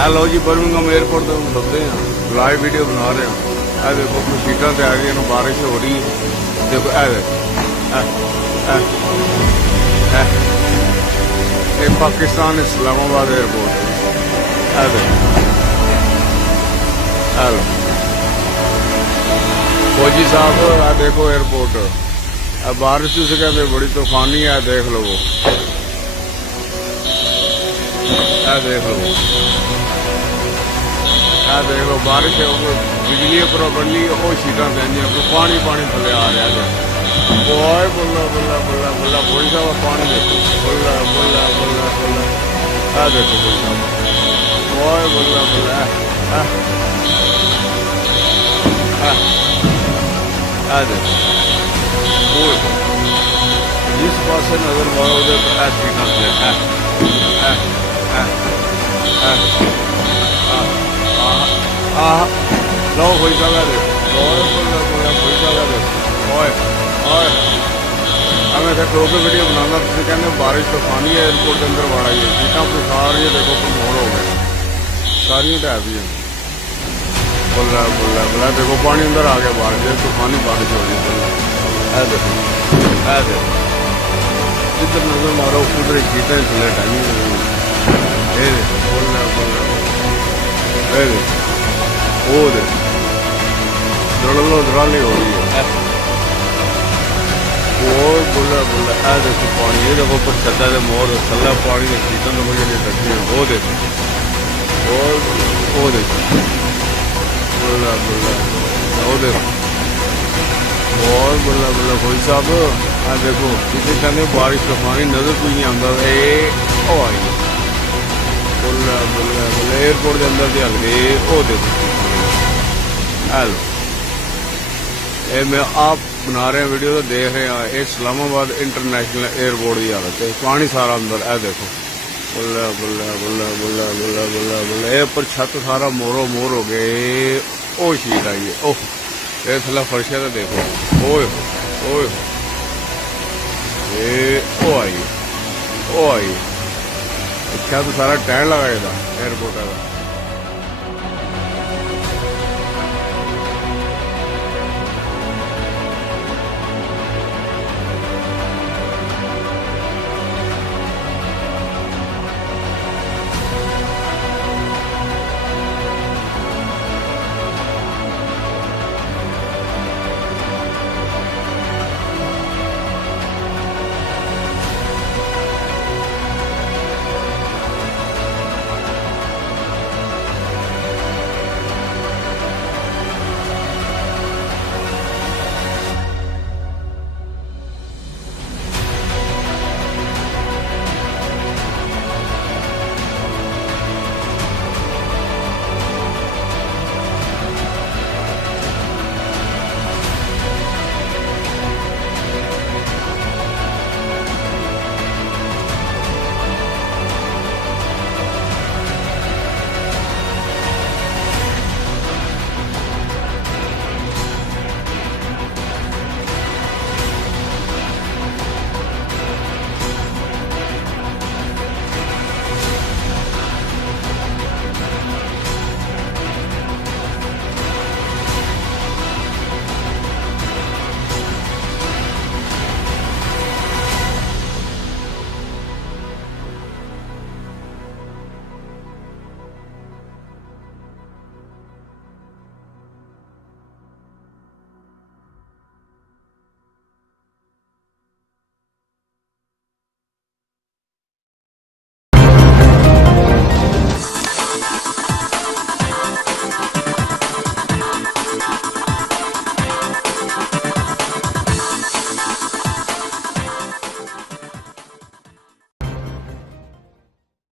Hello जी, Birmingham airport तो हम खड़े हैं, लाइव वीडियो बना रहे हैं। ए देखो कुछ सीटा ते आ गई, बारिश हो रही है। देखो ये पाकिस्तान इस्लामाबाद एयरपोर्ट है। ए देखो हेलो फौजी साहब, आ देखो एयरपोर्ट। बारिश से कहते बड़ी तूफानी है, देख लो वो, देख लो, देख लो बारिश है, बिजली पर बनी वो सीटा देंगे, पानी पानी थले आ रहा है। ओए बुल्ला बुल्ला बुल्ला बुल्ला फौजी साहब पानी देखो, बुल्ला बुल्ला बुल्ला बुल्ला, देखो फौजी साहब, ओए बुल्ला बुल्ला, देखो जिस पास नजर मारो उधर सीटा लो कोई जगह दे, कोई जगह दे। हमें तो टोके वीडियो बनाना, तुम कहते बारिश तूफानी है, एयरपोर्ट के अंदर वाड़ा ही है, सीटा अपनी सारी देखो मोड़ हो गए, सारियों टैप ही है। बुल्ला बुल्ला बुल्ला देखो पानी अंदर आ गया, बारिश तूफानी बारिश हो रही है। देखो देखो जिधर नजर मारो उधर सीटें थले टाइमिंग बोलना बोलना दड़लो दड़ाली हो रही है। और बोला बोला देखो पानी, ये देखो ऊपर छत्ता से मोर थल्ला पानी ने सीटों में मुझे रखी है, वो देखो और वो देखो बोला बोला वो देखो और बोला बोला भाई साहब, देखो किसी कहते बारिश का पानी नजर कोई नहीं आता, आई बोला बोला बोला एयरपोर्ट के अंदर से हल गए। वो देखो हेलो, ये मैं आप बना रहे हैं वीडियो तो देख रहे हैं, ये इस्लामाबाद इंटरनेशनल एयरपोर्ट की हालत है, पानी सारा अंदर। देखो बुल्ला बुल्ला बुल्ला बुल्ला बुल्ला बुल्ला बुल्ला, ये पर छत सारा मोरो मोर हो गए। ओ शीट आई है, ओह ये थला फर्श है, तो देखो ओए ओए ये ओ आई छत सारा टैंड लगाएगा एयरपोर्ट का।